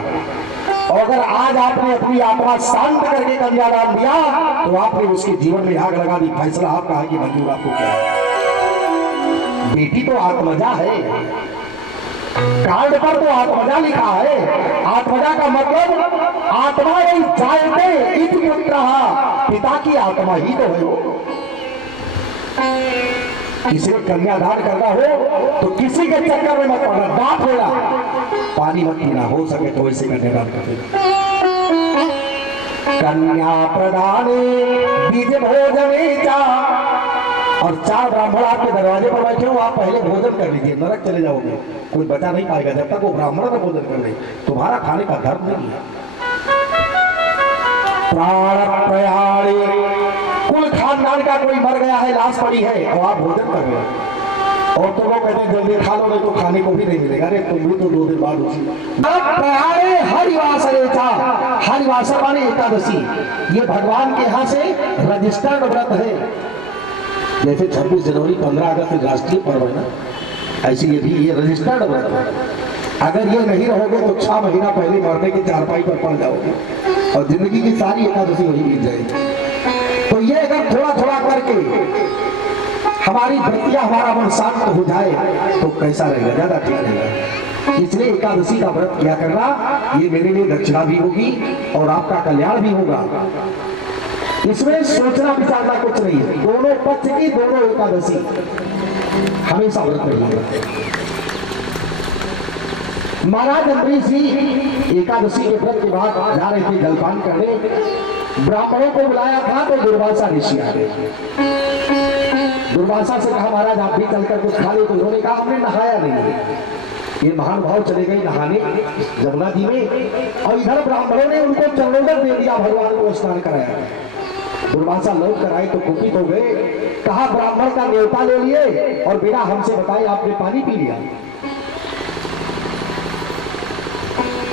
और अगर आज आपने अपनी आत्मा शांत करके कन्यादान दिया तो आपने उसके जीवन में आग लगा दी। फैसला आपका है कि मंजूर आपको क्या है। बेटी तो आत्मजा है, कार्ड पर तो आत्मजा लिखा है। आत्मजा का मतलब आत्मा नहीं जायते इति पुत्रः, पिता की आत्मा ही तो है वो। किसी को कन्यादान करना हो तो किसी के चक्कर में मत पड़ना, बाप होगा पानी मत पीना, हो सके तो वैसे कन्यादान कर देना। कन्या प्रदाने बीज भोजने चा, और 4 ब्राह्मण आपके दरवाजे पर बैठे हो, आप पहले भोजन कर लीजिए, नरक चले जाओगे, कोई बचा नहीं पाएगा जब तक वो ब्राह्मण का भोजन कर ले। तुम्हारा खाने का धर्म नहीं है। प्राण प्रयाणे, कुल खानदान का कोई मर गया है, लाश पड़ी है और आप भोजन कर रहे हो, और तो वो कहते हैं जल्दी खा लो नहीं तो खाने को भी नहीं मिलेगा। अरे तुम भी तो 2 दिन बाद उसी प्रयाणे हरिवासरे था। हरिवासर माने एकादशी, ये भगवान के यहाँ से रजिस्टर्ड व्रत है। जैसे 26 जनवरी 15 अगस्त राष्ट्रीय पर्व है ना, ऐसे ये रजिस्टर्ड व्रत है। अगर ये नहीं रहोगे तो 6 महीना पहले मरने की चारपाई पर पड़ जाओगे और जिंदगी की सारी एकादशी वही बीत जाएगी। तो ये अगर थोड़ा थोड़ा करके हमारी वृत्तियां, हमारा मन शांत हो जाए तो कैसा रहेगा, ज्यादा ठीक रहेगा। इसलिए एकादशी का व्रत किया करना, ये मेरे लिए दक्षिणा भी होगी और आपका कल्याण भी होगा। इसमें सोचना विचारना कुछ नहीं है। दोनों पक्ष की दोनों एकादशी हमेशा व्रत रहेगा। महाराज अम्बरीश जी एकादशी के व्रत के बाद जा रहे थे जलपान करने, ब्राह्मणों को बुलाया था तो दुर्वासा ऋषि आ गए। दुर्वासा से कहा महाराज आप भी चलकर कुछ खा ले, तो उन्होंने कहा हमने नहाया नहीं। ये महानुभाव चले गए नहाने जमुना जी में, और इधर ब्राह्मणों ने उनको चरणोदक दे दिया, भगवान को स्नान कराया। दुर्वासा लौट कर आए तो कुपित हो गए, कहा ब्राह्मण का न्योता ले लिए और बिना हमसे बताए आपने पानी पी लिया।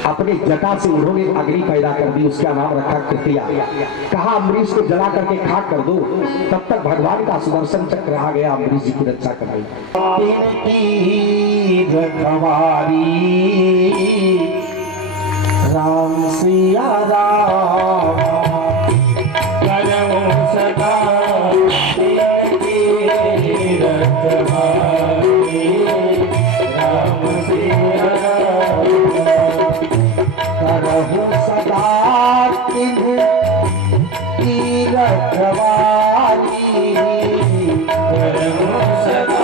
अपने जटा से उन्होंने अग्नि पैदा कर दी, उसका नाम रखा कृतिया। कहा अम्बरीश को जला करके खाक कर दो। तब तक भगवान का सुदर्शन चक्र आ गया, अम्बरीश जी की रक्षा कराई। राम सिया राम सदा रखवाली, सदा